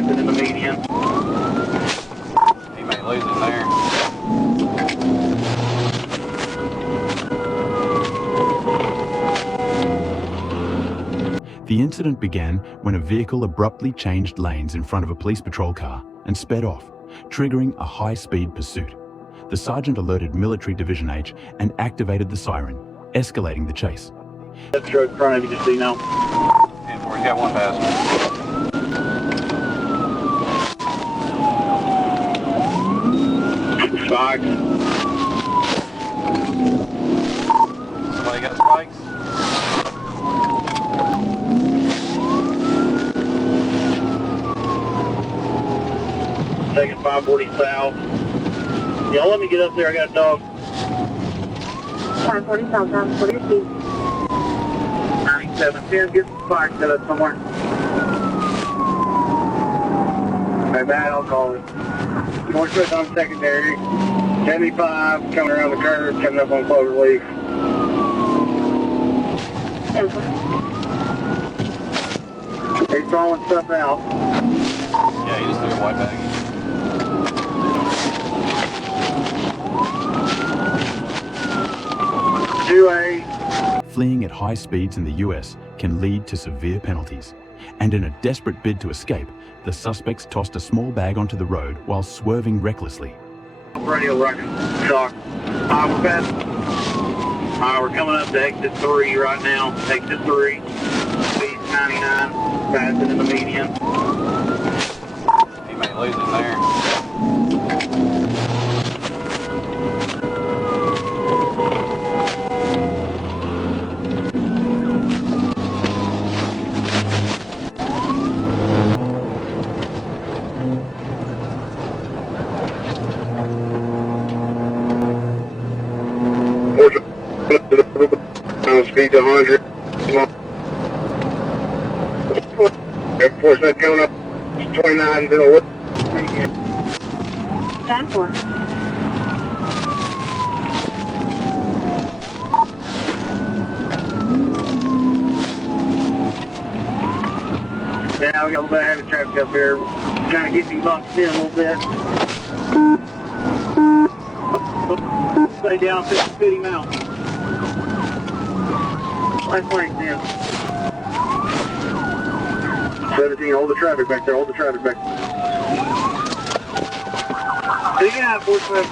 passing in the median. He may lose him there. The incident began when a vehicle abruptly changed lanes in front of a police patrol car and sped off, triggering a high-speed pursuit. The sergeant alerted Military Division H and activated the siren, escalating the chase. That truck in front of you, just so you know. And he's got one passenger. Spikes. Somebody got spikes? Taking 540 south. Y'all let me get up there, I got a dog. 540 southbound, what do you see? 9710, get some spikes set up somewhere. Okay, Matt, I'll call it. More truck on secondary. 75, coming around the curve, coming up on Cloverleaf. He's throwing stuff out. Yeah, he just threw a white bag. Fleeing at high speeds in the US can lead to severe penalties. And in a desperate bid to escape, the suspects tossed a small bag onto the road while swerving recklessly. Radio rocking. Talk. We're past. We're coming up to exit 3 right now. Exit 3. Speed 99. Passing in the median. He may lose him there. Speed to 100. Enforcement coming up 29 to the wood. 10-4. Now we got a little bit of heavy traffic up here. Trying to get these boxed in a little bit. Stay down 50 Mount. Left lane, yeah. 17, hold the traffic back there, hold the traffic back there. Take it out, 45.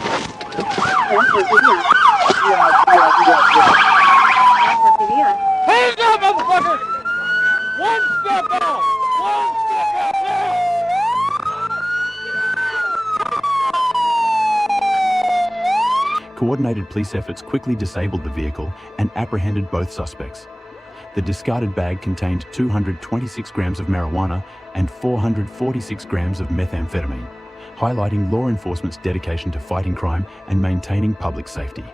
Hands up, motherfucker! One step out! One step out now! Coordinated police efforts quickly disabled the vehicle and apprehended both suspects. The discarded bag contained 226 grams of marijuana and 446 grams of methamphetamine, highlighting law enforcement's dedication to fighting crime and maintaining public safety.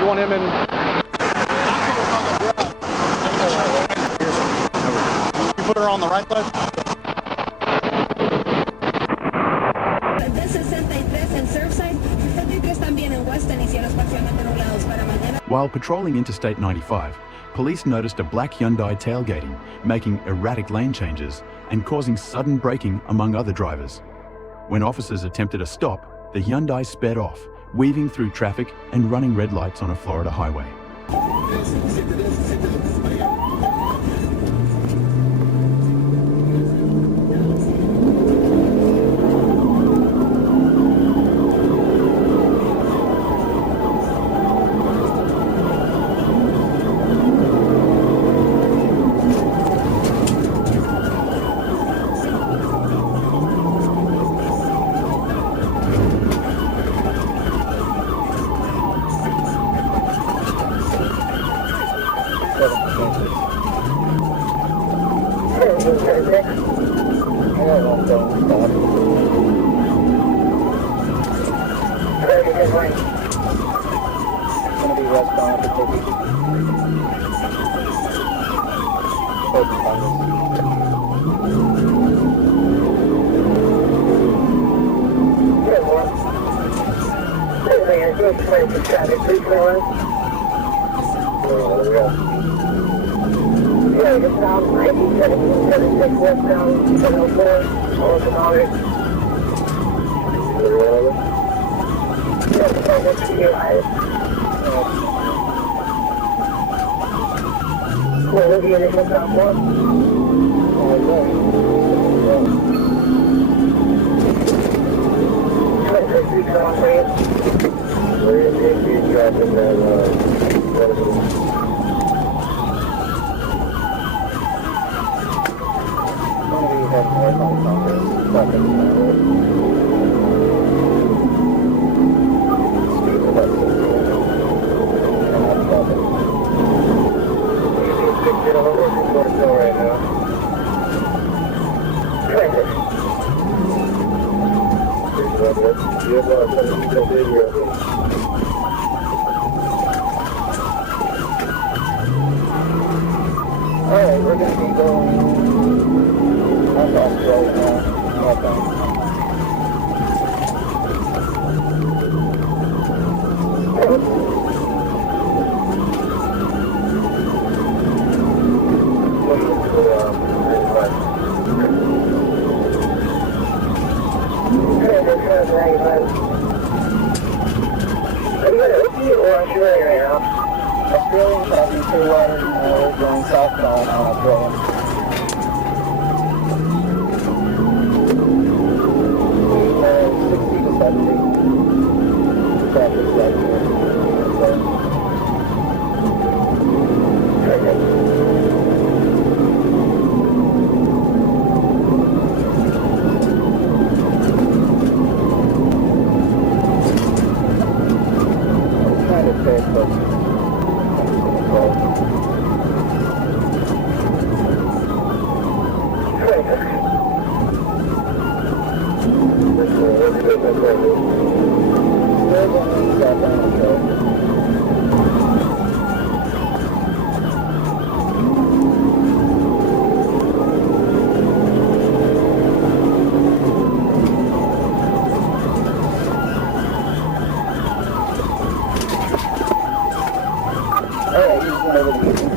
You want him in? You put her on the right side? While patrolling Interstate 95, police noticed a black Hyundai tailgating, making erratic lane changes and causing sudden braking among other drivers. When officers attempted a stop, the Hyundai sped off, weaving through traffic and running red lights on a Florida highway. going? It's going to be westbound at the Kobe. Good one. Hey, man, good place to traffic. 321. Yeah, just down 1976 westbound 704. All the dollars. Yeah, the phone next to you, Cool, what do you think what's on for? Alright, we're going to be going up off the road now. Northbound. Are you going to open it or I'm sure right now? Australian, probably Clearwater, going southbound on Australian. 60 to 70. Traffic light here. I'm trying to stay close. Alright, he's going over the evening.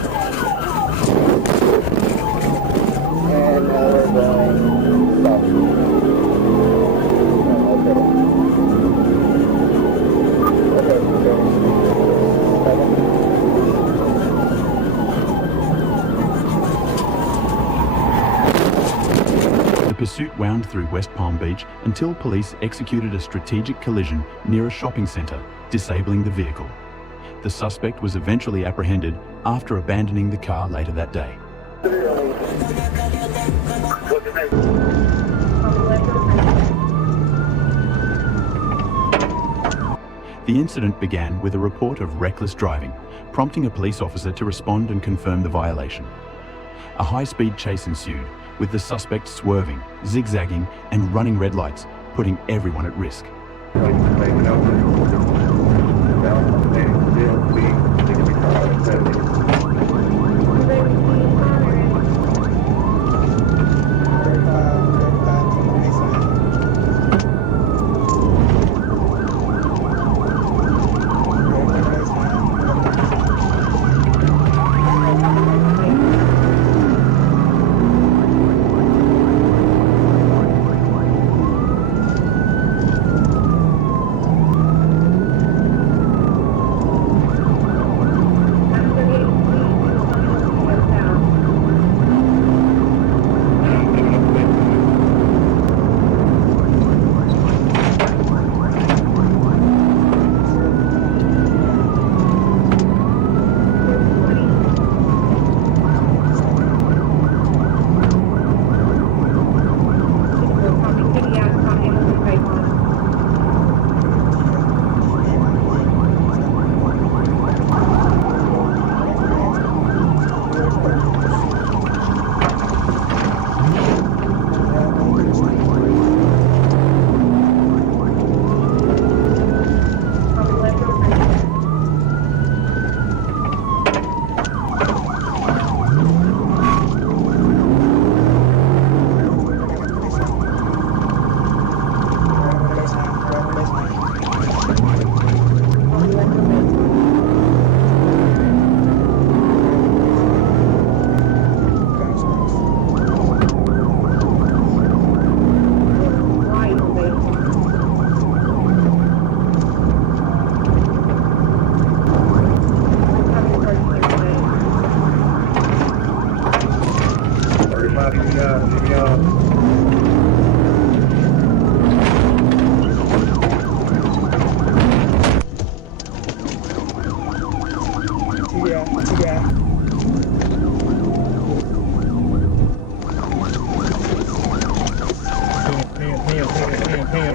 And now we're going south. The pursuit wound through West Palm Beach until police executed a strategic collision near a shopping centre, disabling the vehicle. The suspect was eventually apprehended after abandoning the car later that day. The incident began with a report of reckless driving, prompting a police officer to respond and confirm the violation. A high-speed chase ensued, with the suspect swerving, zigzagging, and running red lights, putting everyone at risk.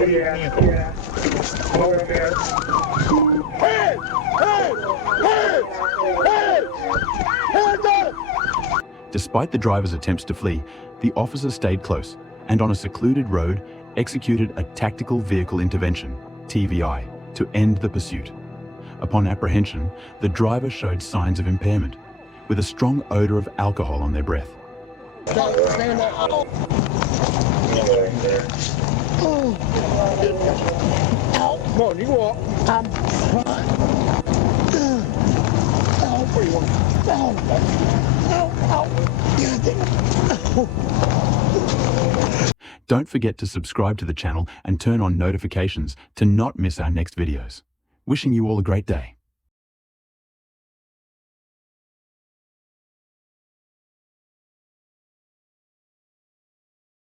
vehicle. Hands! Hands! Hands! Hands up! Despite the driver's attempts to flee, the officer stayed close and on a secluded road executed a tactical vehicle intervention, TVI, to end the pursuit. Upon apprehension, the driver showed signs of impairment, with a strong odor of alcohol on their breath. Stand up. Come on, you go up. Don't forget to subscribe to the channel and turn on notifications to not miss our next videos. Wishing you all a great day.